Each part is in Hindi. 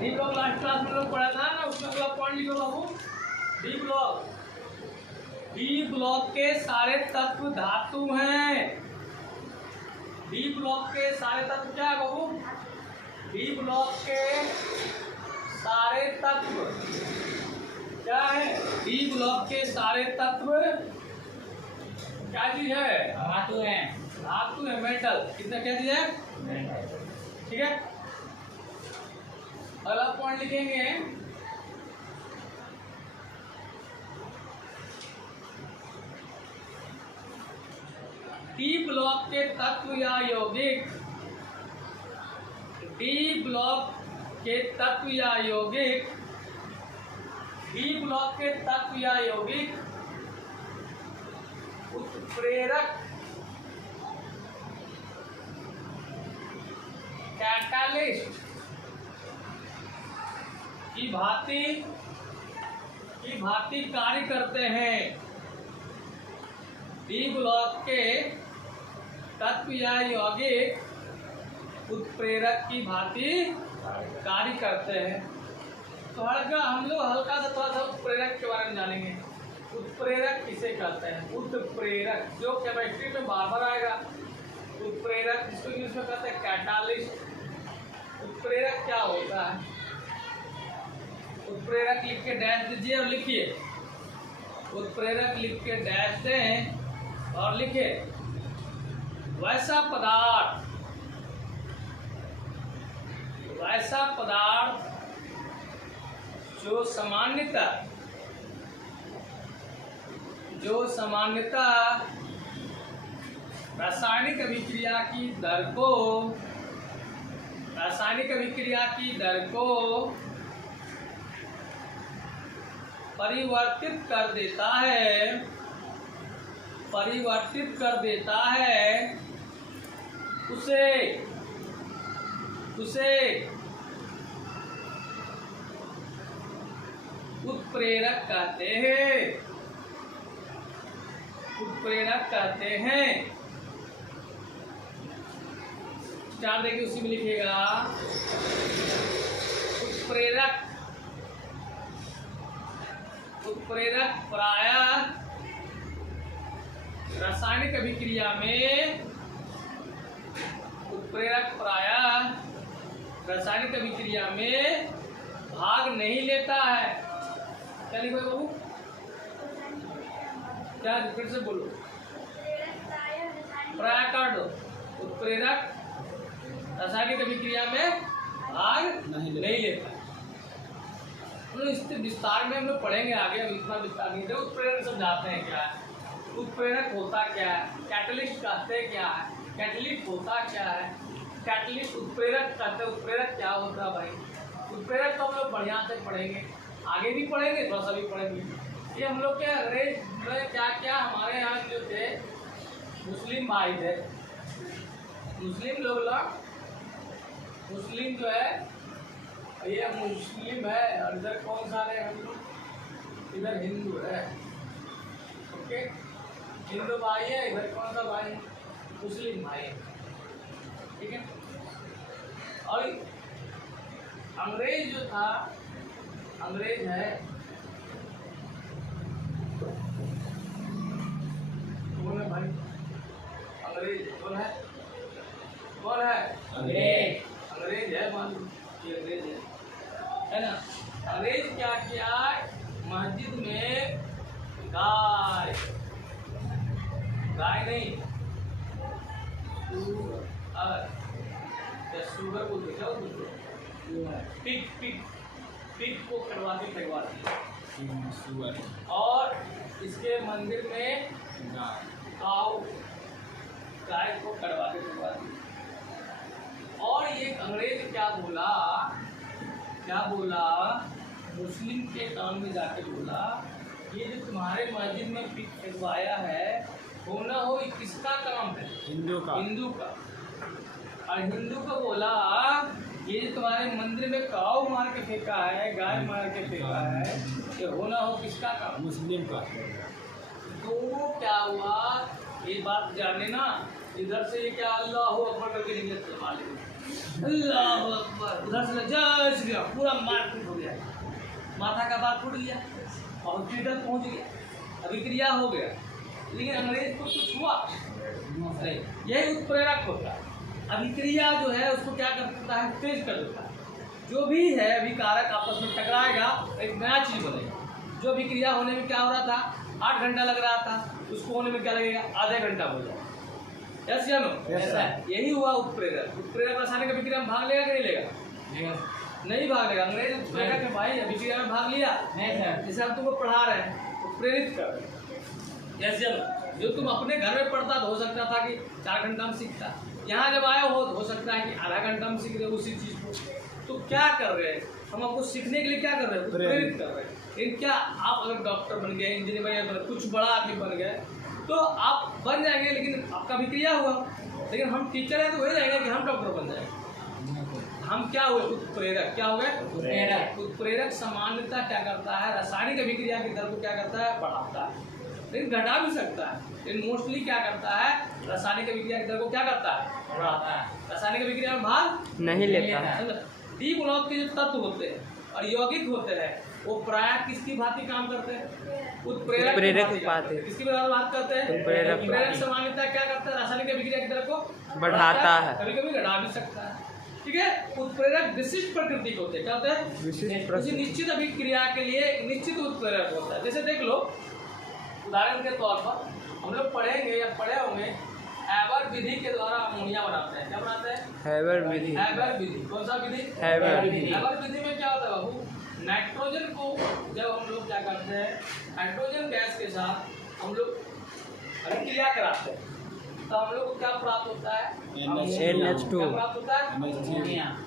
डी ब्लॉक लास्ट क्लास में लोग पढ़ा था ना, उसमें अगला पॉइंट लिखो बाबू। डी ब्लॉक, डी ब्लॉक के सारे तत्व धातु हैं। डी ब्लॉक के सारे तत्व क्या है बाबू? डी ब्लॉक के सारे तत्व क्या है? डी ब्लॉक के सारे तत्व क्या चीज है? धातु है। धातु है, मेटल। कितना क्या चीज है? ठीक है। अगला पॉइंट लिखेंगे, डी ब्लॉक के तत्व या यौगिक, डी ब्लॉक के तत्व या यौगिक, डी ब्लॉक के तत्व या यौगिक उत्प्रेरक कैटालिस्ट की भांति कार्य करते हैं। डी ब्लॉक के तत्व या यौगिक उत्प्रेरक की भांति कार्य करते हैं। तो हम लोग हल्का सा थोड़ा सा उत्प्रेरक के बारे में जानेंगे। उत्प्रेरक किसे कहते हैं? उत्प्रेरक जो केमिस्ट्री में बार बार आएगा। उत्प्रेरक जिसको इंग्लिश में कहते हैं कैटालिस्ट। उत्प्रेरक क्या होता है? उत्प्रेरक लिख के डैश दीजिए और लिखिए। उत्प्रेरक लिख के डैश दें और लिखे, वैसा पदार्थ जो सामान्यतः रासायनिक अभिक्रिया की दर को परिवर्तित कर देता है, उसे उत्प्रेरक कहते हैं। स्टार देखिए, उसी में लिखेगा उत्प्रेरक प्रायः रासायनिक अभिक्रिया में भाग नहीं लेता है। क्या लिखो बाबू? क्या फिर से बोलो, प्रायः कर दो। उत्प्रेरक रासायनिक अभिक्रिया में भाग नहीं लेता। इससे विस्तार में हम लोग पढ़ेंगे आगे, हम इतना विस्तार नहीं दे। उत्प्रेरक समझाते हैं क्या है, उत्प्रेरक होता क्या है, कैटलिस्ट कहते क्या है, कैटलिस्ट होता क्या है, कैटलिस्ट उत्प्रेरक कहते हैं। उत्प्रेरक क्या होता है भाई? उत्प्रेरक तो हम लोग बढ़िया से पढ़ेंगे, आगे भी पढ़ेंगे, थोड़ा सा भी पढ़ेंगे। ये हम लोग के अंग्रेज में क्या हमारे यहाँ जो थे मुस्लिम भाई थे, मुस्लिम लोग मुस्लिम जो है, ये मुस्लिम है और इधर कौन सा है? हम लोग इधर हिंदू है। ओके, हिंदू भाई है, इधर कौन सा भाई? मुस्लिम भाई है। ठीक है। और अंग्रेज जो था, अंग्रेज है, कौन है भाई? अंग्रेज कौन है? कौन है? अंग्रेज। अंग्रेज है, मान लो ये अंग्रेज है ना। अंग्रेज क्या किया? मस्जिद में गाय नहीं, शुगर को देखा, पिग को कटवा के फेंकवा दिया। और इसके मंदिर में गाय को कटवा के फेंकवा दिया। और ये अंग्रेज क्या बोला मुस्लिम के कान में जाके बोला, ये जो तुम्हारे मस्जिद में पिग फेंकवाया है, हो ना हो किसका काम है? हिंदू का। और हिंदू को बोला, ये जो तुम्हारे मंदिर में काऊ मार के फेंका है, गाय मार के फेंका है, ये हो ना हो किसका काम? मुस्लिम का। तो क्या हुआ, ये बात जाने ना, इधर से ये क्या अल्लाह अकबर करके निकले, अल्लाह अकबर, उधर से जय श्री राम, पूरा मारपीट हो गया, माथा का बाल फूट गया, हॉस्पिटल पहुंच गया, अभिक्रिया हो गया, लेकिन अंग्रेज को कुछ हुआ नहीं। यही उत्प्रेरक होता है। अभिक्रिया जो है उसको क्या कर देता है, तेज कर देता है। जो भी है अभिकारक आपस में टकराएगा, एक नया चीज बनेगा। जो अभिक्रिया होने में क्या हो रहा था, 8 घंटा लग रहा था, उसको होने में क्या लगेगा, आधा घंटा हो जाएगा। यस या नो? यही हुआ उत्प्रेरक। उत्प्रेरक रासायनिक अभिक्रिया में भाग लेगा कि नहीं लेगा? नहीं भाग लेगा। अंग्रेज उत्प्रेरक में भाई अभिक्रिया में भाग लिया, जैसे हम तुमको पढ़ा रहे हैं, उत्प्रेरित कर रहे हैं। यस या नो? जो तुम अपने घर में पढ़ता तो हो सकता था कि 4 घंटा में सीखता, यहाँ जब आए हो सकता है कि आधा घंटा में सीख रहे उसी चीज को। तो क्या कर रहे हैं हम, आपको सीखने के लिए क्या कर रहे हैं, उत्प्रेरित कर रहे हैं। लेकिन क्या आप अगर डॉक्टर बन गए, इंजीनियर बन गए, कुछ बड़ा आदमी बन गए तो आप बन जाएंगे, लेकिन आपका अभिक्रिया हुआ। लेकिन हम टीचर हैं तो वही रहेंगे कि हम डॉक्टर बन जाएंगे। हम क्या हुए, उत्प्रेरक। क्या हो गए, उत्प्रेरक। सामान्यतः क्या करता है, रासायनिक अभिक्रिया की दर को क्या करता है, बढ़ाता है, लेकिन घटा भी सकता है। लेकिन मोस्टली क्या करता है, रासायनिक अभिक्रिया की दर को क्या करता है, बढ़ाता है। रासायनिक अभिक्रिया में भाग नहीं लेता है। डी ब्लॉक के जो तत्व होते हैं और यौगिक होते हैं वो प्राय किसकी भांति काम करते हैं, उत्प्रेरक की भांति। किसकी बात करते हैं, उत्प्रेरक। सामान्यतः क्या करता है, रासायनिक अभिक्रिया की दर को बढ़ाता है, कभी कभी घटा भी सकता है। ठीक है। उत्प्रेरक विशिष्ट प्रकृति के होते हैं। क्या होते हैं, किसी निश्चित अभिक्रिया के लिए एक निश्चित उत्प्रेरक होता है। जैसे देख लो, उदाहरण के तौर पर हम लोग पढ़ेंगे या पढ़े होंगे, हैबर विधि के द्वारा अमोनिया बनाते हैं। क्या बनाते हैं, हैबर विधि। हैबर विधि कौन सा विधि, हैबर विधि। हैबर विधि में क्या होता है बाबू, नाइट्रोजन को जब हम लोग क्या करते हैं, हाइड्रोजन गैस के साथ हम लोग अभिक्रिया कराते हैं तो हम लोग को क्या प्राप्त होता है, NH2 प्राप्त होता है।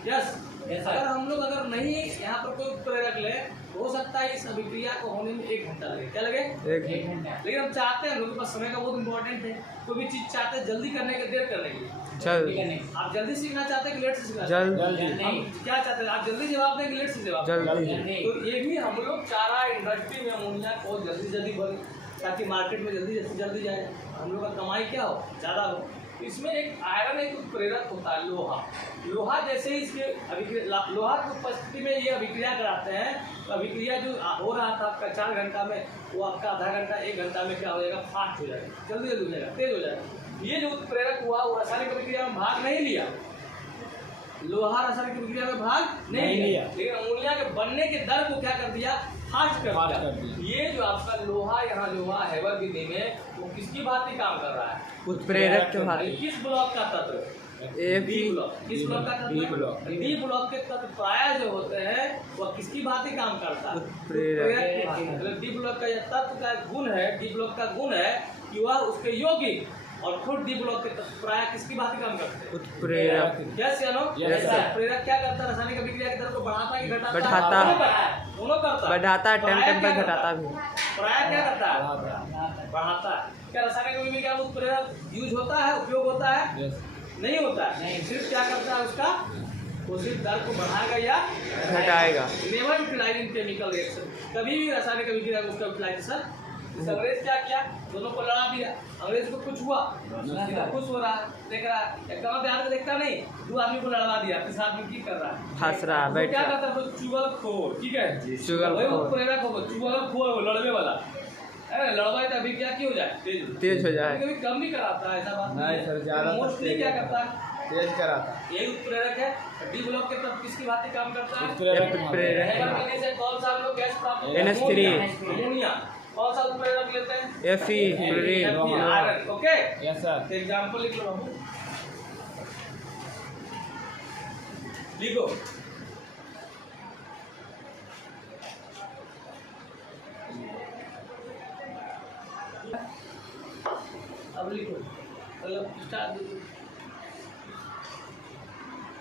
यस। अगर हम लोग नहीं यहाँ पर कोई उत्प्रेरक ले, हो सकता है इस अभिक्रिया को होने में 1 घंटा लगे। क्या लगे, 1 घंटा। लेकिन हम चाहते हैं, लोगों के पास समय का बहुत इंपॉर्टेंट है, कोई भी चीज चाहते हैं जल्दी करने के, देर करने के, जल्दी। आप जल्दी सीखना चाहते हैं कि लेट से सीखना, जल्दी। क्या चाहते हैं आप, जल्दी जवाब दें कि लेट से जवाब, जल्दी। तो ये भी हम लोग चारा इंडस्ट्री में अमोनिया को जल्दी बने, ताकि मार्केट में जल्दी जाए, हम लोग का कमाई क्या हो, ज़्यादा हो। इसमें एक आयरन एक उत्प्रेरक होता है, लोहा जैसे ही इसके अभिक्रिया, लोहा की उपस्थिति में ये अभिक्रिया कराते हैं तो अभिक्रिया जो हो रहा था आपका 4 घंटा में, वो आपका आधा घंटा 1 घंटा में क्या हो जाएगा, फास्ट हो जाएगा, जल्दी हो जाएगा, तेज हो जाएगा। ये जो उत्प्रेरक हुआ वो रासायनिक अभिक्रिया में भाग नहीं लिया, लोहा रासायनिक अभिक्रिया में भाग नहीं लिया, लेकिन अमोनिया के बनने के दर को क्या कर दिया, फास्ट कर दिया। ये जो आपका लोहा, यहाँ लोहा हैबर विधि में वो किसकी भांति काम कर रहा है, उत्प्रेरक के भांति। किस ब्लॉक का तत्व, बी ब्लॉक। किस ब्लॉक का तत्व, डी ब्लॉक के तत्व प्राय जो होते हैं वो किसकी भांति काम करता है, उत्प्रेरक। डी ब्लॉक का यह तत्व का गुण है, डी ब्लॉक का गुण है कि वह उसके यौगिक और खुद डी ब्लॉक के तत्व प्राय किसकी भांति काम करते हैं, उत्प्रेरक। यस या नो? उत्प्रेरक क्या करता है, रासायनिक अभिक्रिया की दर को बढ़ाता है कि घटाता है, दोनों करता है, बढ़ाता है, टेम्परेचर घटाता भी। प्राय क्या करता है, बढ़ाता है। क्या रासायनिक अभिक्रिया में उत्प्रेरक यूज होता है, उपयोग होता है, नहीं होता है। सिर्फ क्या करता है उसका, वो सिर्फ दर को बढ़ाएगा या घटाएगा। Never utilise in chemical reaction, कभी भी रासायनिक अभिक्रिया में उसका यूटिलाइजेशन। अंग्रेज क्या किया, दोनों को लड़ा दिया, अंग्रेज को कुछ हुआ, खुश हो रहा है, देख रहा है, कहाँ पे आदमी देखता नहीं, 2 आदमी को लड़वा दिया, तीसरा आदमी की कर रहा है, हंस रहा है, क्या करता है, चुगलखोर। ठीक है, चुगलखोर प्रेरक हो, चुगलखोर लड़वे वाला, लड़वाई तो अभिक्रिया की हो जाए, तेज हो जाए, कभी कम भी कराता है, ऐसा बात नहीं सर, ज्यादा मोस्टली क्या करता है, तेज कराता है। यही उत्प्रेरक है। डी ब्लॉक के तत्व किसकी भांति काम करता है, उत्प्रेरक। से कौन सा हम लोग गैस प्राप्त, NH3 अमोनिया। कौन सा उत्प्रेरक लेते हैं, Fe chlorine, iron. Okay, yes sir. Example लिख लो बाबू, लिखो। अब लिखो, मतलब स्टार्ट।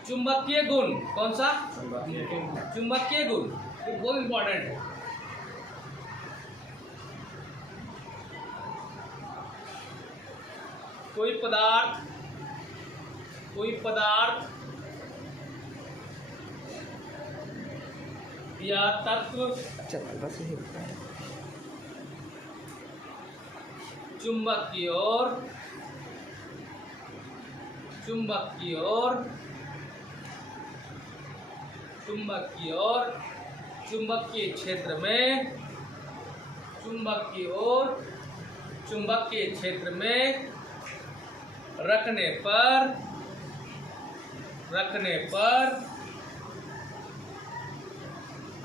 चुंबकीय गुण, कौन सा, चुंबकीय गुण, ये बहुत इंपॉर्टेंट है। कोई पदार्थ या तत्व चुंबक की ओर चुंबक की ओर, चुंबकीय क्षेत्र में, चुंबकीय ओर, चुंबकीय क्षेत्र में रखने पर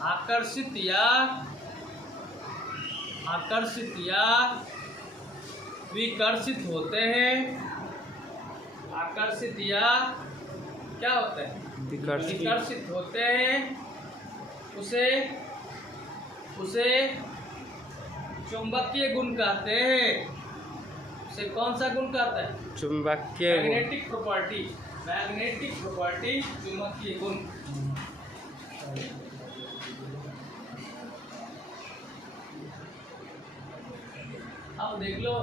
आकर्षित या विकर्षित होते हैं। आकर्षित या क्या होते हैं? विकर्षित होते हैं। उसे चुंबकीय गुण कहते हैं। उसे कौन सा गुण कहते हैं? चुंबकीय मैग्नेटिक प्रॉपर्टी, मैग्नेटिक प्रॉपर्टी, चुंबकीय गुण। अब देख लो,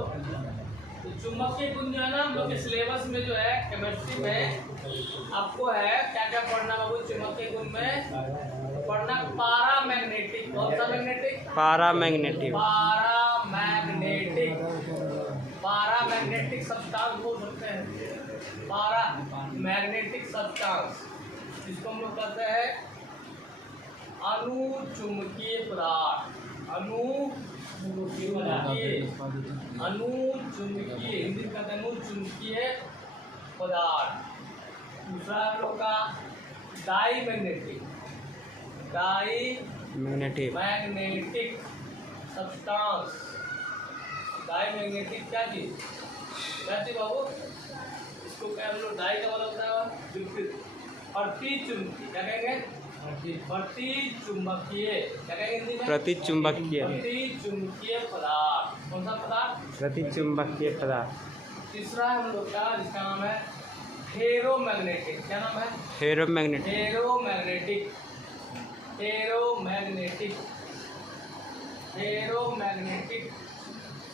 तो चुंबकीय गुण जो है ना, हम लोग के सिलेबस में जो है केमिस्ट्री में आपको है क्या क्या पढ़ना बाबू? चुंबकीय गुण में पढ़ना पारामैग्नेटिक। कौन सा मैग्नेटिक? पारामैग्नेटिक। पारामैग्नेटिक सब्सटेंस बोल सकते हैं। पारामैग्नेटिक सब्सटेंस, इसको हम लोग कहते हैं अनुचुंबकीय पदार्थ। अनुचुंबकीय, हिंदी में कहते हैं अनुचुंबकीय पदार्थ। दूसरा हम लोग का डाईमैग्नेटिक सब्सटेंस। डाईमैग्नेटिक क्या चीज बाबू? इसको क्या हम लोग, डाई का मतलब होता है विपरीत। प्रतिचुंबकीय क्या कहेंगे? प्रतिचुंबकीय क्या कहेंगे हिंदी में? प्रतिचुंबकीय पदार्थ। कौन सा पदार्थ? प्रतिचुंबकीय पदार्थ। तीसरा हम लोग का, जिसका नाम है फेरोमैग्नेटिक। क्या नाम है? Ferromagnetic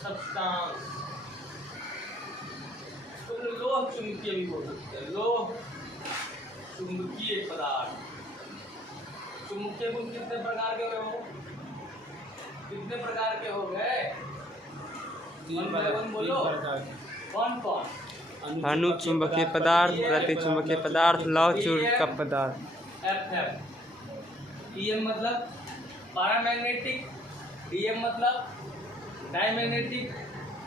substance. लोह चुंबकीय भी बोल सकते हैं। लोह चुंबकीय पदार्थ। चुंबकीय गुण कितने प्रकार के हो गए? कितने प्रकार के हो गए? बोलो कौन कौन? अनुचुंबकीय पदार्थ, प्रतिचुंबकीय पदार्थ, लौह चुंबकीय पदार्थ। EM मतलब पारामैग्नेटिक, DM मतलब डाईमैग्नेटिक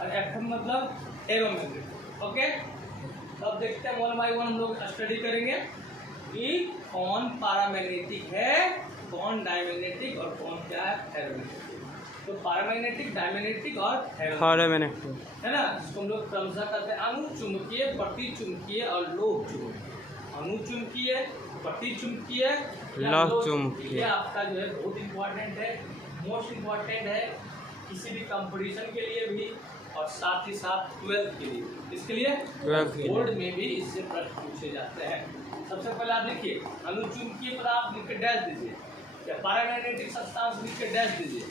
और FM मतलब एरोमैग्नेटिक। ओके, तो अब देखते हैं 1 by 1 हम लोग स्टडी करेंगे कि कौन पारामैग्नेटिक है, कौन डाईमैग्नेटिक और कौन क्या है एरोमैग्नेटिक। तो पारामैग्नेटिक, डाईमैग्नेटिक और फेरोमैग्नेटिक है ना, जिसको हम लोग क्रमशः कहते हैं अनुचुंबकीय, प्रतिचुंबकीय और लोह चुंबकीय। अनुचुंबकीय, प्रतिचुंबकीय, लोह चुंबकीय। ये आपका जो है बहुत इंपॉर्टेंट है, मोस्ट इंपॉर्टेंट है किसी भी कंपटीशन के लिए भी, और साथ ही साथ 12th के लिए। इसके लिए बोर्ड में भी इससे प्रश्न पूछे जाते हैं। सबसे पहले आप लिखिए अनुचुंबकीय पदार्थ, लिख के डैश दीजिए, या पारामैग्नेटिक सब्सटेंस लिख के डैश दीजिए।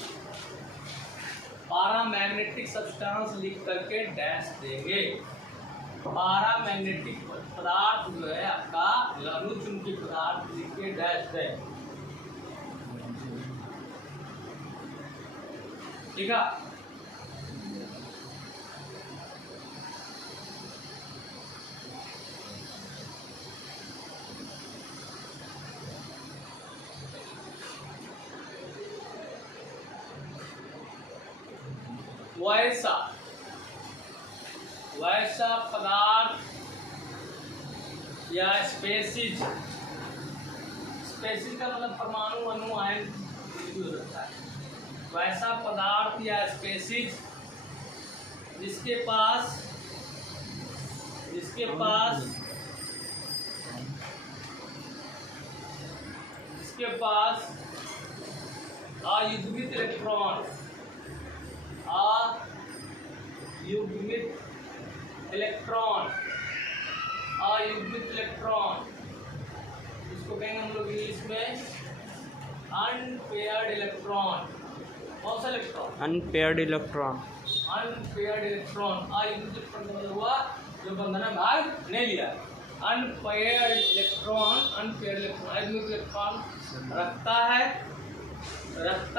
पारामैग्नेटिक सब्सटेंस लिख करके डैश देंगे। पारामैग्नेटिक पदार्थ जो है आपका, अनुचुंबकीय पदार्थ लिख के डैश दें। ठीक है, वैसा पदार्थ या स्पेसीज, स्पेसीज का मतलब परमाणु, अणु, आयन हो सकता है। वैसा पदार्थ या स्पेसीज जिसके पास अयुग्मित इलेक्ट्रॉन, अयुग्मित इलेक्ट्रॉन, इसको कहेंगे हम लोग इंग्लिश में अनपेयर्ड इलेक्ट्रॉन। कौन सा इलेक्ट्रॉन? Unpaired electron. अयुग्मित इलेक्ट्रॉन का मतलब हुआ जो बंधन में भाग नहीं लिया। अनपेयर्ड इलेक्ट्रॉन अयुग्मित इलेक्ट्रॉन रखता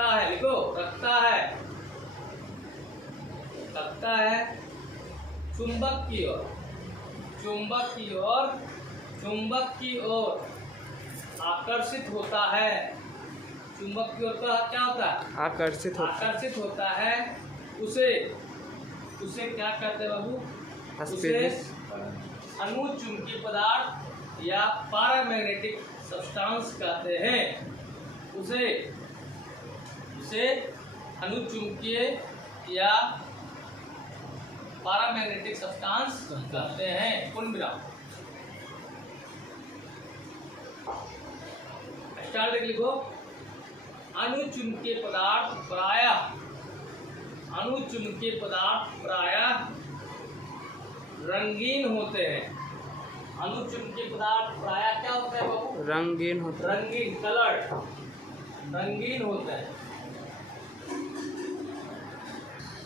है, लिखो, रखता है चुंबक की ओर आकर्षित होता है, चुंबक की ओर का क्या होता है? आकर्षित होता आकर्षित होता है, उसे क्या कहते हैं बाबू? उसे अनुचुंबकीय पदार्थ या पैरामैग्नेटिक सब्सटेंस कहते हैं। उसे अनुचुंबकीय या पैरामैग्नेटिक सब्सटेंस कहते हैं। पूर्ण विराम। स्टार्ट लिखो। अनुचुंबकीय पदार्थ प्रायः रंगीन होते हैं। अनुचुंबकीय पदार्थ प्रायः क्या होता है बाबू? रंगीन होता है। रंगीन, कलर्ड, रंगीन होता है।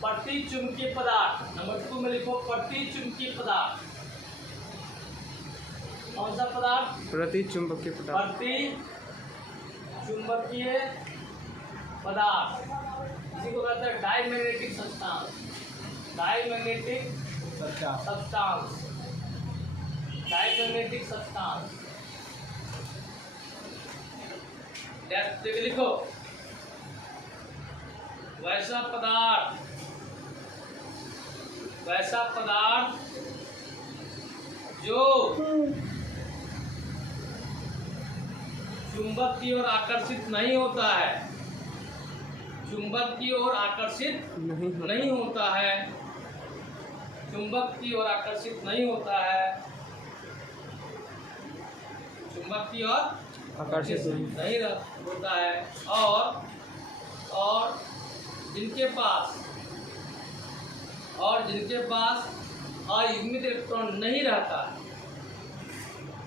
प्रतिचुंबकीय पदार्थ नंबर 2 में लिखो। प्रतिचुंबकीय पदार्थ कौन सा पदार्थ? प्रतिचुंबकीय पदार्थ। प्रतिचुंबकीय पदार्थ इसी को कहते हैं diamagnetic substance. Diamagnetic substance. Diamagnetic substance लिखो। वैसा पदार्थ जो चुंबक की ओर आकर्षित नहीं होता है। चुंबक की ओर आकर्षित नहीं होता है। चुंबक की ओर आकर्षित नहीं होता है। चुंबक की ओर आकर्षित नहीं होता है और जिनके पास अयुग्मित इलेक्ट्रॉन नहीं रहता है।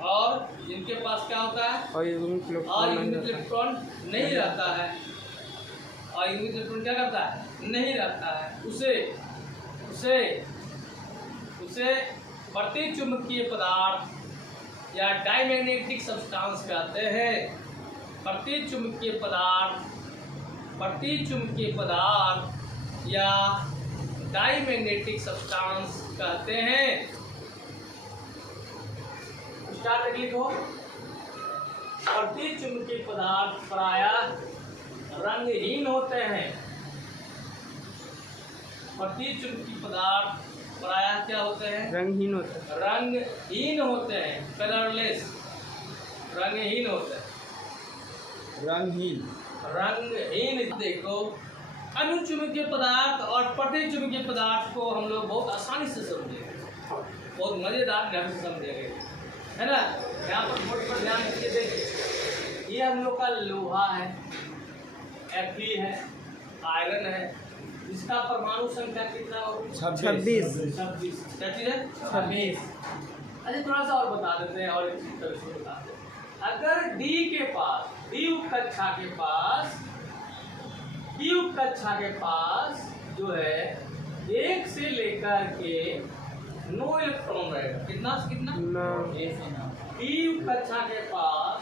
और जिनके पास क्या होता है? अयुग्मित इलेक्ट्रॉन नहीं रहता है। अयुग्मित इलेक्ट्रॉन क्या करता है? नहीं रहता है। उसे प्रतिचुंबकीय पदार्थ या डायमैग्नेटिक सब्सटेंस कहते हैं। प्रतिचुंबकीय पदार्थ या डायमैग्नेटिक सब्सटेंस कहते हैं। स्टार्ट लिखो। प्रतिचुंबकीय पदार्थ प्रायः रंगहीन होते हैं। प्रतिचुंबकीय पदार्थ प्रायः क्या होते हैं? रंगहीन होते हैं। कलरलेस, रंगहीन होते हैं। रंगहीन देखो। अनुचुंबकीय पदार्थ और प्रतिचुंबकीय पदार्थ को हम लोग बहुत आसानी से समझेंगे, बहुत मजेदार ढंग से समझेंगे, है ना। यहाँ पर बोर्ड पर ध्यान दीजिए। देखिए, ये हम लोग का लोहा है, Fe है, आयरन है। इसका परमाणु संख्या कितना होगी? 26। क्या चीज है? 26। अच्छा, थोड़ा सा और बता देते हैं, और एक तरह से बता देते हैं। अगर डी उप कक्षा के पास जो है 1 से लेकर के 9 इलेक्ट्रॉन रहेगा। कितना डी उप कक्षा के पास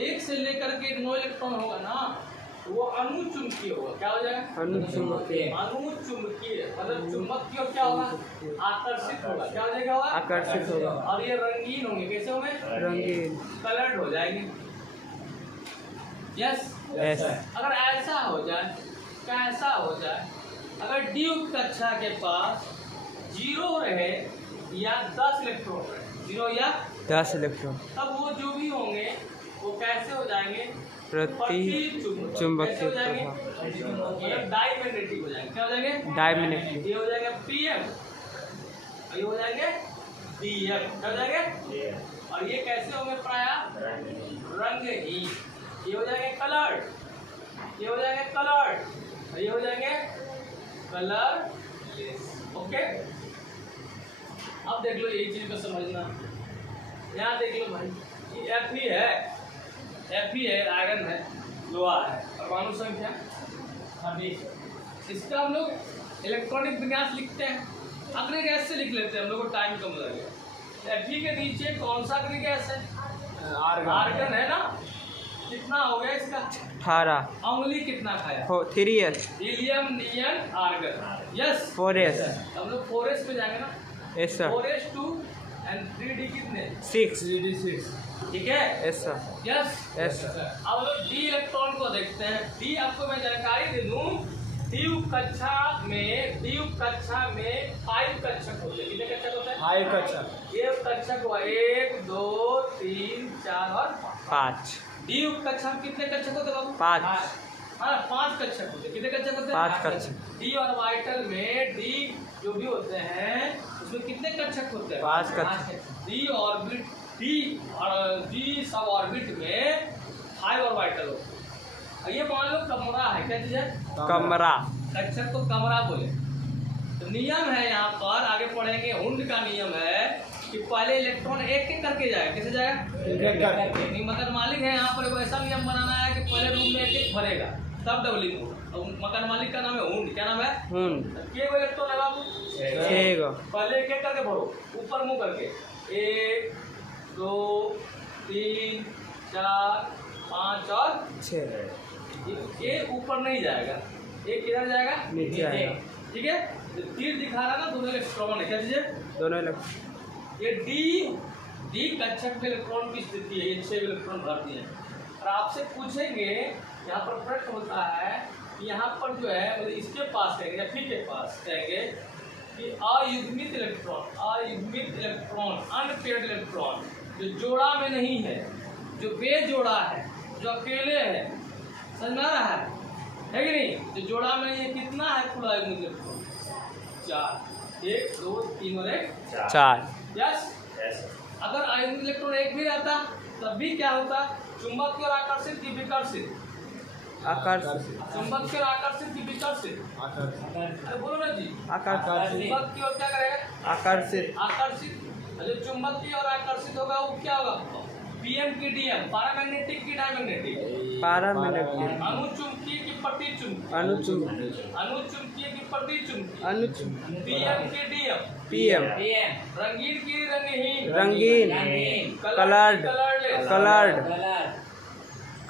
1 से लेकर के 9 इलेक्ट्रॉन होगा ना, वो अनुचुंबकीय होगा। क्या हो जाएगा? अनुचुंबकीय मतलब चुंबक की ओर क्या होगा? आकर्षित होगा। क्या हो जाएगा? आकर्षित होगा। और ये रंगीन होंगे। कैसे होंगे? रंगीन, कलर्ड हो जाएंगे। यस। अगर ऐसा हो जाए, कैसा हो जाए? अगर डी उप कक्षा के पास 0 रहे या 10 इलेक्ट्रॉन रहे, 0 या 10 इलेक्ट्रॉन, तब वो जो भी होंगे वो कैसे हो जाएंगे? प्रतिचुंबकीय डायमैग्नेटिक हो जाएंगे। क्या हो जाएंगे? डायमैग्नेटिक। ये हो जाएंगे PM, ये हो जाएंगे DM। क्या हो जाएंगे? और ये कैसे होंगे? प्रायः रंगहीन। ये हो जाएंगे कलर्ड, ये हो जाएंगे कलर्ड, ये हो जाएंगे कलरलेस। ओके, अब देख लो एक चीज को समझना। यहाँ देख लो भाई, ये Fe है, आयरन है, लोहा है। परमाणु संख्या 26। इसका हम लोग इलेक्ट्रॉनिक विन्यास लिखते हैं। अग्नि गैस से लिख लेते हैं, हम लोग को टाइम कम लगेगा। Fe के नीचे कौन सा अग्नि गैस है? आर्गन है ना। कितना हो गया इसका? 18। उंगली कितना खाया? 3s। हीलियम, नियन, आर्गन। Yes, 4s। हम लोग 4s पे जाएंगे ना। yes sir। 4s2 and 3d कितने? 6। ठीक है, yes sir. Yes yes sir. अब लोग डी इलेक्ट्रॉन को देखते हैं। डी आपको मैं जानकारी दे दूं, डी कक्षा में 5 कक्षक होते हैं। कितने कक्षक होते हैं? 5 कक्षक। ये कक्षक हुआ 1 2 3 4 और 5। डी कक्षा में कितने कक्षक होते हैं बाबू? 5। हाँ 5 कक्षक होते हैं। कितने कक्षक होते हैं? 5 कक्षक। डी ऑर्बिटल में डी जो भी होते हैं उसमें कितने कक्षक होते हैं? 5 कक्षक। डी ऑर्बिट डी सब ऑर्बिट में 5 ऑर्बिटल होते हैं। ये मान लो कमरा है, क्या चीज है? कमरा। कक्षक को कमरा बोले। तो नियम है यहाँ पर, आगे पढ़ेंगे, हुंड का नियम है कि पहले इलेक्ट्रॉन एक एक करके जाएगा। कैसे जाएगा? एक करके। नहीं, मकान मालिक है यहाँ पर ऐसा नियम बनाना है कि पहले रूम में एक एक भरेगा तब डबलिंग होगा। तो मकान मालिक का नाम है हुंड। क्या नाम है? हुंड। के गो इलेक्ट्रॉन है बाबू? 6 गो। पहले एक एक करके भरो, ऊपर मुंह करके। 1 2 3 4 5 और 6। ये ऊपर नहीं जाएगा, ये किधर जाएगा? नीचे आएगा। ठीक है, तो तीर दिखा रहा ना, दोनों इलेक्ट्रॉन है। क्या चीज है? दोनों इलेक्ट्रॉन। ये डी कक्षक में इलेक्ट्रॉन की स्थिति है। ये 6 इलेक्ट्रॉन भर दिए हैं। और आपसे पूछेंगे, यहाँ पर प्रश्न होता है कि यहाँ पर जो है मतलब इसके पास कहेंगे या फिर के पास कहेंगे कि अयुग्मित इलेक्ट्रॉन अनपेयर्ड इलेक्ट्रॉन जो जोड़ा में नहीं है, जो बेजोड़ा है, जो अकेले है, समझ में आ रहा है कि नहीं? जो जोड़ा में नहीं है, कितना है पूरा अयुग्मित इलेक्ट्रॉन? 4। 1 2 3 और 1 4। यस। अगर अयुग्मित इलेक्ट्रॉन एक भी रहता तब भी क्या होता? चुंबकीय और आकर्षित की विकर्षित? आकर्षित। चुंबकीय और आकर्षित की विकर्षित? अरे बोलो ना जी। आकर्षित। चुंबकीय और क्या करेगा? आकर्षित। आकर्षित। जो चुंबकीय और आकर्षित होगा वो क्या होगा? पीएम की डीएम, पैरामैग्नेटिक की डायमैग्नेटिक? पैरामैग्नेटिक। अनुचुंबकीय की प्रतिचुंबकीय? अनुचुंबकीय। अनुचुंबकीय की प्रतिचुंबकीय? अनुचुंबकीय। पीएम की डीएम? पीएम। रंगीन की रंगहीन? रंगीन। कलर्ड। कलर्ड।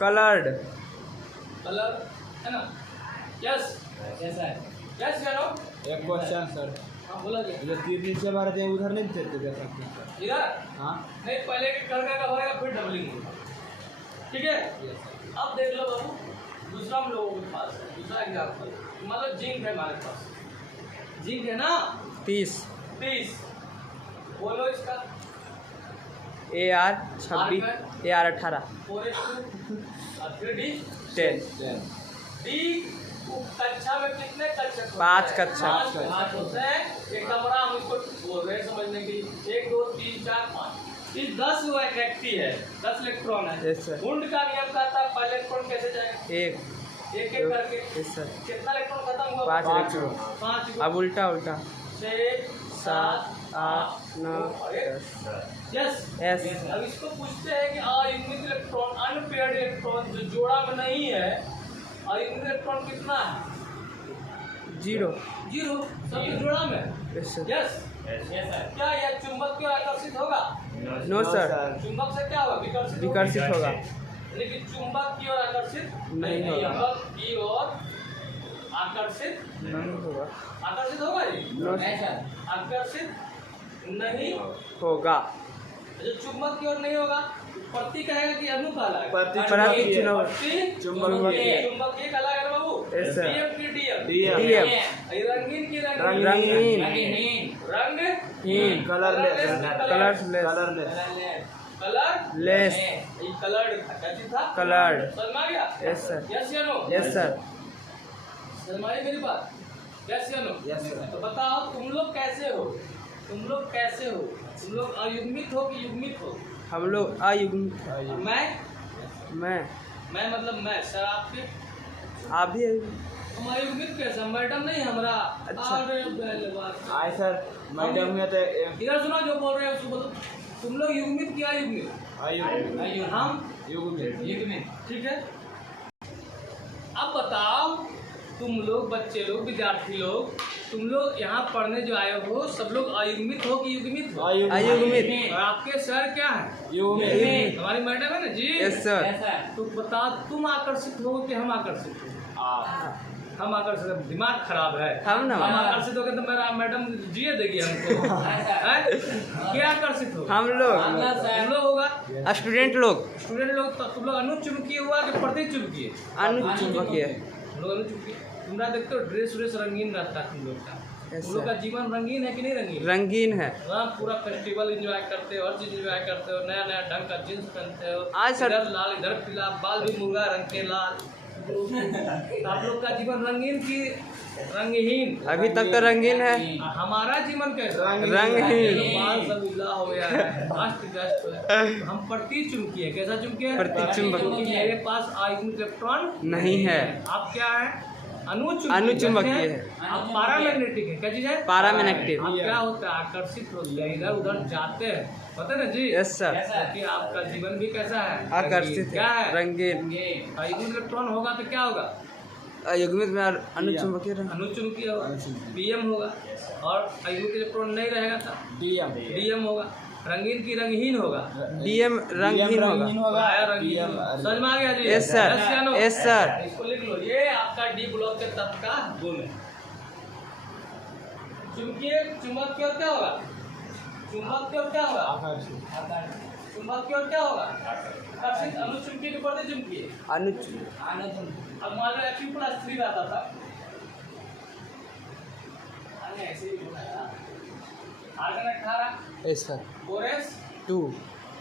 कलर्ड। कलर है ना? यस यस या नो? एक क्वेश्चन सर, हाँ बोला जी। जो तीर नीचे मारते हैं उधर नहीं देते दे सकते सर? इधर हाँ। नहीं, पहले करने का भरेगा फिर डबलिंग होगा। ठीक है, अब देख लो बाबू, दूसरा हम लोगों के पास है, दूसरा एग्जाम्पल। मतलब जिंक है हमारे पास, जिंक है ना? 30। 30। बोलो इसका AR 26, AR 18, 4:2 और 3D 10। डी कक्षा में कितने कक्षक? 5 कक्षक। 5 होते हैं। एक कमरा हम उसको बोल रहे हैं समझने के लिए। 1 2 3 4 5 इस 10 वो एक व्यक्ति है, 10 इलेक्ट्रॉन है। Yes sir. हुंड का नियम कहता है पहले इलेक्ट्रॉन कैसे जाएगा? एक एक करके। Yes sir. कितना इलेक्ट्रॉन खत्म हुआ? 5 इलेक्ट्रॉन। 5। अब उल्टा उल्टा। 6 7 8 9 10। यस। यस। अब इसको पूछते हैं कि अयुग्मित इलेक्ट्रॉन अनपेयर्ड इलेक्ट्रॉन जो जोड़ा में नहीं है, अयुग्मित इलेक्ट्रॉन कितना है? 0। 0। सब जोड़ा में? Yes sir. यस। क्या यह चुंबक की ओर आकर्षित होगा? No sir. चुंबक से क्या होगा? विकर्षित होगा। विकर्षित होगा। लेकिन चुंबक की ओर आकर्षित नहीं होगा। चुंबक की ओर आकर्षित नहीं होगा। आकर्षित होगा जी? No sir. आकर्षित नहीं होगा। जो चुंबक की ओर नहीं होगा, प्रति कहेगा कि अनु कहलाएगा? प्रति चुंबकीय कहलाएगा बाबू। Yes sir. पीएम की डीएम? डीएम। रंगीन की रंगीन। रंगहीन। Colourless. Colourless. Colourless. Less. Coloured क्या चीज था? कलर्ड। समझ में आ गया? Yes sir. यस या नो? Yes sir. समझ आई मेरी बात? यस या नो? Yes sir. तो बताओ तुम लोग कैसे हो? तुम लोग कैसे हो? तुम लोग अयुग्मित हो कि युग्मित हो? हम लोग अयुग्मित। मैं मैं मतलब मैं सर आपके आप भी हम अयुग्मित कैसे? मैडम नहीं हमारा। अच्छा। अरे पहले बात आए सर, मैडम में तो इधर सुनो, जो बोल रहे हैं उसको बोलो। तुम लोग युग्मित क्या युग्मित? हम युग्मित। ठीक है, अब बताओ तुम लोग बच्चे लोग विद्यार्थी लोग, तुम लोग यहाँ पढ़ने जो आए हो सब लोग अयुग्मित हो कि युग्मित हो? अयुग्मित। और आपके सर क्या है? युग्मित। हमारी मैडम है ना जी? Yes sir. तो बता, तुम आकर्षित हो कि हम आकर्षित हो? हम आकर्षित, दिमाग खराब है। हम ना आकर्षित हो गए तो मेरा मैडम जिए देगी हमको। हैं? क्या आकर्षित हो? हम लोग हम लोग होगा स्टूडेंट लोग स्टूडेंट लोग। तो तुम लोग अनुचुंबकीय हुआ कि प्रति चुंबकीय? अनुचुंबकीय हम लोग अनुचुंबकीय। तुमरा देखते हो ड्रेस व्रेस रंगीन रहता है तुम लोग का। तुम लोग का जीवन रंगीन है कि नहीं रंगीन? रंगीन है। हाँ, पूरा फेस्टिवल एंजॉय करते हो, हर चीज एंजॉय करते हो, नया नया ढंग का जींस पहनते हो। आज सर- इधर लाल इधर पीला, बाल भी मुर्गा रंग के लाल। आप लोग का जीवन रंगीन की रंगहीन? अभी तक तो रंगीन है। हमारा जीवन कैसा? रंगहीन। बाल सब उजला हो गया है, अस्त व्यस्त है। हम प्रति चुंबकीय है। कैसा चुंबकीय? प्रतिचुंबकीय। मेरे पास आयु इलेक्ट्रॉन नहीं है। आप क्या है? अनुचुंबकीय अनुचुंबकीय है। आप पारामैग्नेटिक है। क्या चीज है? पैरामैग्नेटिक। आप क्या होता है? आकर्षित होते हैं, इधर उधर जाते हैं, पता ना जी? Yes sir. कि आपका जीवन भी कैसा है? आकर्षित क्या है, है? रंगीन। आयु इलेक्ट्रॉन होगा तो क्या होगा? युग्मित में अनुचुंबकीय रंग। अनुचुंबकीय होगा, पीएम होगा। और आयु इलेक्ट्रॉन नहीं रहेगा तो डीएम होगा। रंगीन की रंगहीन होगा। डीएम रंगहीन होगा। आया रंगीन। समझ में आ गया जी? Yes sir. रसियानो? Yes sir. इसको लिख लो, ये आपका डी ब्लॉक के तत्व का गुण है। चुंबकीय चुंबकीय और क्या होगा? चुंबकीय और क्या होगा? चुंबकीय और क्या होगा? आकर्षित। अनुचुंबकीय के प्रति चुंबकीय। अब मान लो F+3 रहता था। ऐसे ही होगा ना। Argon 18, yes sir. Boris 2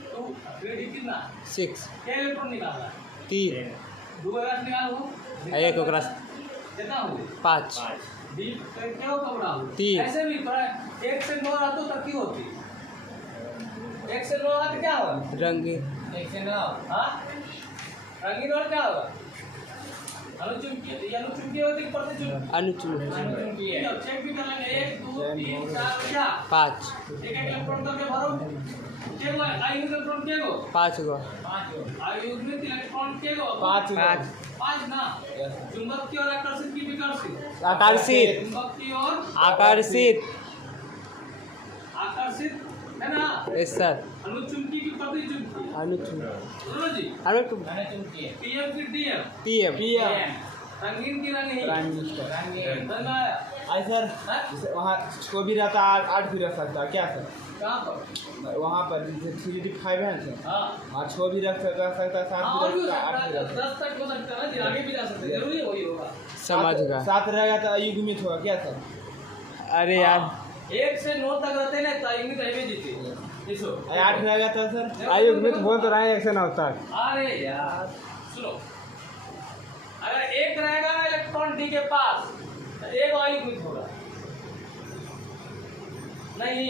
2, 3D कितना? 6 क्या इलेक्ट्रॉन निकालना? 3 दो रात निकालो। एक ओकरा कितना हुए? 5 डी क्या होगा बड़ा? 3 ऐसे भी थोड़ा 1 से 9 रातों तक की होती। 1 से 9 रात क्या होगा? रंगीन। 1 से 9। हाँ, रंगीन और क्या होगा? अनुचुंबकीय। ये अनुचुंबकीय होती है प्रति चुंबकीय? अनुचुंबकीय। चेक भी कर लेंगे। 1 2 3 4 क्या? 5 एक एक इलेक्ट्रॉन करके भरो। के गो आयु इलेक्ट्रॉन के गो? 5 गो। 5 आयु इलेक्ट्रॉन के गो? 5 5 ना। चुंबकीय और आकर्षित की विकर्षित? आकर्षित। चुंबकीय और आकर्षित। आकर्षित है ना? Yes sir. अनुचुंबकीय की प्रति चुंबकीय। अनुचुंबकीय। सुनो जी। अनुचुंबकीय। पीएम की डीएम। पीएम। रंगीन की रंगहीन। रंगीन। समझ में आया? आई सर हाँ? वहाँ को भी रहता है 8 भी रख सकता है क्या सर? कहाँ पर? वहाँ पर 3D5 है ना सर, हाँ, वहाँ 6 भी रख सकता है 7 और भी भी हो रख सकता सकता है 8 भी है, रख सकता 10 तक हो सकता है ना जी, आगे भी जा सकते हैं, जरूरी वही होगा। समझ है। गया। 7 रहेगा तो अयुग्मित होगा क्या सर? अरे यार 1 से 9 तक रहते ना तो आएंगे तो आएंगे जीते। इसो 8 रहेगा तो सर अयुग्मित बोल तो रहे हैं 1 से 9 तक। अरे यार सुनो, अगर एक रहेगा ना इलेक्ट्रॉन डी के पास तो एक अयुग्मित होगा नहीं,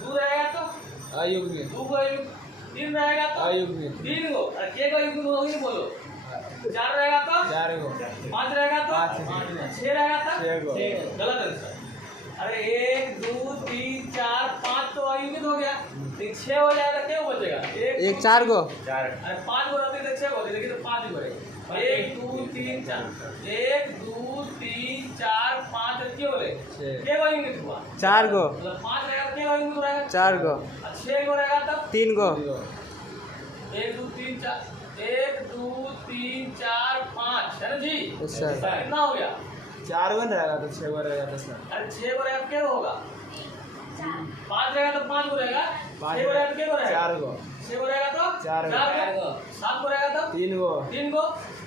2 रहेगा तो अयुग्मित, 2 को अयुग्मित, 3 रहेगा तो अयुग्मित, 3 को, और के को अयुग्मित होगी नहीं बोलो, 4 रहेगा तो 4 को, 5 रहेगा तो पाँच। 6 रहेगा तो 6 को। गलत आंसर। अरे 1 2 3 4 5 तो अयुग्मित हो गया, लेकिन 6 हो जाएगा क्या बचेगा? 1 4 गो। अरे 5 को रहते तो 6 होते, लेकिन तो 5 ही बचेगा। 1 2 3 4 1 2 3 4 5 क्यों बोले? छः। क्या अयुग्मित हुआ? 4 गो। मतलब 5 रहेगा क्या अयुग्मित रहेगा? 4 गो। 6 को रहेगा तब 3 गो। 1 2 3 4 1 2 3 4 5 है ना जी? Yes sir. कितना हो गया? 4 को रहेगा तो 6 को रहेगा तो सर अरे 6 को रहेगा क्या होगा? 5 रहेगा तो 5 को रहेगा, 6 को रहेगा तो क्या को रहेगा? 4 को, 6 को रहेगा तो 4 को, 7 को रहेगा तो 3 को, 3 को,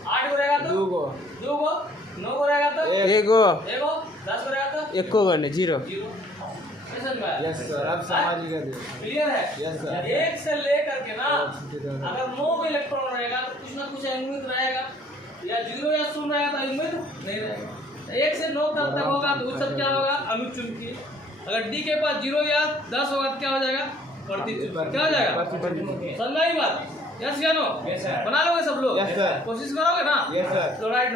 8 को रहेगा तो 2 को, 2 को, 9 को रहेगा तो 1 गो। 1 को, 10 को रहेगा तो 1 को गो नहीं 0। 0। समझ में आया? यस सर, अब समझ गए। क्लियर है? Yes, sir. 1 से लेकर के ना हाँ। अगर 9 इलेक्ट्रॉन रहेगा तो कुछ ना कुछ अयुग्मित रहेगा, या 0 या 0 रहेगा तो अयुग्मित नहीं रहेगा। 1 से 9 तक होगा तो उस सब क्या होगा? अनुचुंबकीय। अगर डी के पास 0 या 10 होगा तो क्या हो जाएगा? प्रतिचुंबकीय। क्या हो जाएगा? समझा ही बात? यस या नो? बना लोगे सब लोग? Yes, sir. कोशिश करोगे ना? Yes, sir. तो राइट